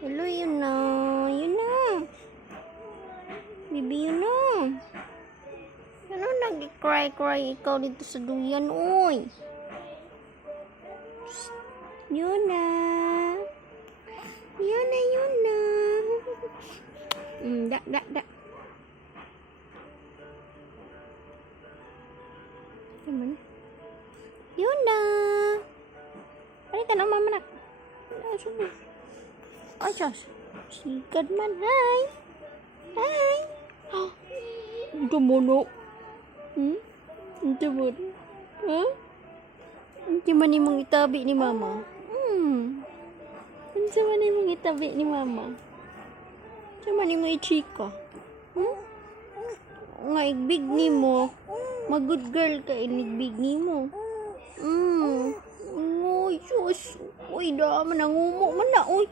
Hello, yun na. Yun na. Bibi, yun na. Ano nag-cry-cry ikaw dito sa duyan, oy? Psst. Yun na. Yun na, yun na. Da. Naman. Yun na. Halika na, mama nak. Ay, Josh. Sigad man. Hi. Hi. Ito mo, no? Ito mo. Ha? Ito man mong itabi ni mama. Ito man mong itabi ni mama. Ito man mong ichika. Nga igbig ni mo. Mag-good girl ka, inigbig ni mo. Uy, sus. Uy, dama, nangumo man na. Uy,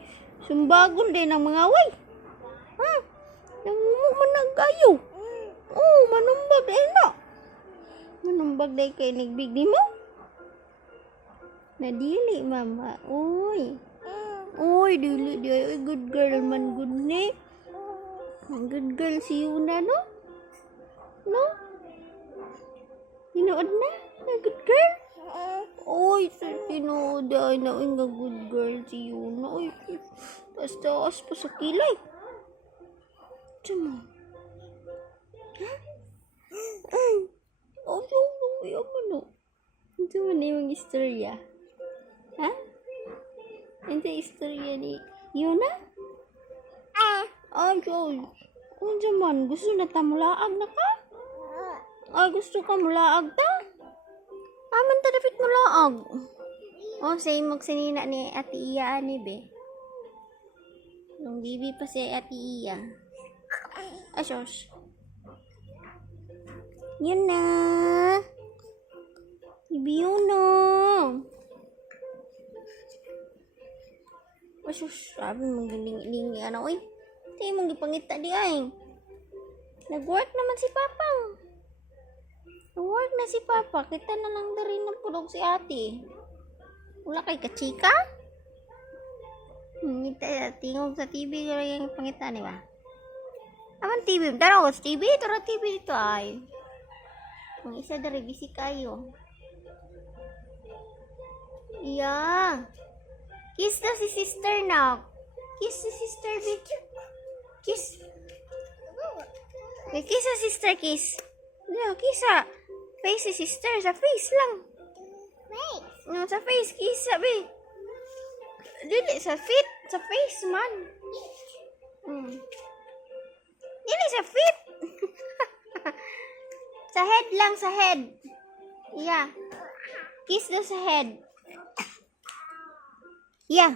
sumbagon din ang mga way. Nangumo man na kayo. Manumbag din na. Manumbag din ka, inigbig ni mo. Nadili, mama. Uy, dili. Uy, good girl man, good ni. Good girl si Yuna, no? No? Tinood na? Good girl? Uy, tinood ay na. Uy, good girl si Yuna. Uy, taas pa sa kilay. Tama. Ha? Uy, ano? Ito man yung istorya. Ha? Ito yung istorya ni Yuna? Ay, kung man, gusto na ta mulaag na ka? Ay, gusto ka mulaag ta? Aman ta dapat mulaag. Same magsinina ni Ate Iya ni be. Nung bibi pa si Ate Iya. Asos. Yun na. Bibi yun na. Asos, sabi mong giling-ilingi ano, oy. Hindi mong gipangita di ay. Nag-work naman si Papa. Nag-work na si Papa. Kita na lang na rin ng pulog si ate. Wala kay kachika? Tingog sa TV yung pangita ni ba? Aman TV. Tara ko sa TV. Tara TV dito ay. Ang isa dari busy kayo. Yeah. Kiss na si sister na. Kiss si sister, bitch. Kiss. May kiss sa sister, kiss. No, kiss sa face si sister. Sa face lang. Face? No, sa face. Kiss sabi. Dili, sa feet. Sa face man. Dili, sa feet. Sa head lang, sa head. Yeah. Kiss daw sa head. Yeah.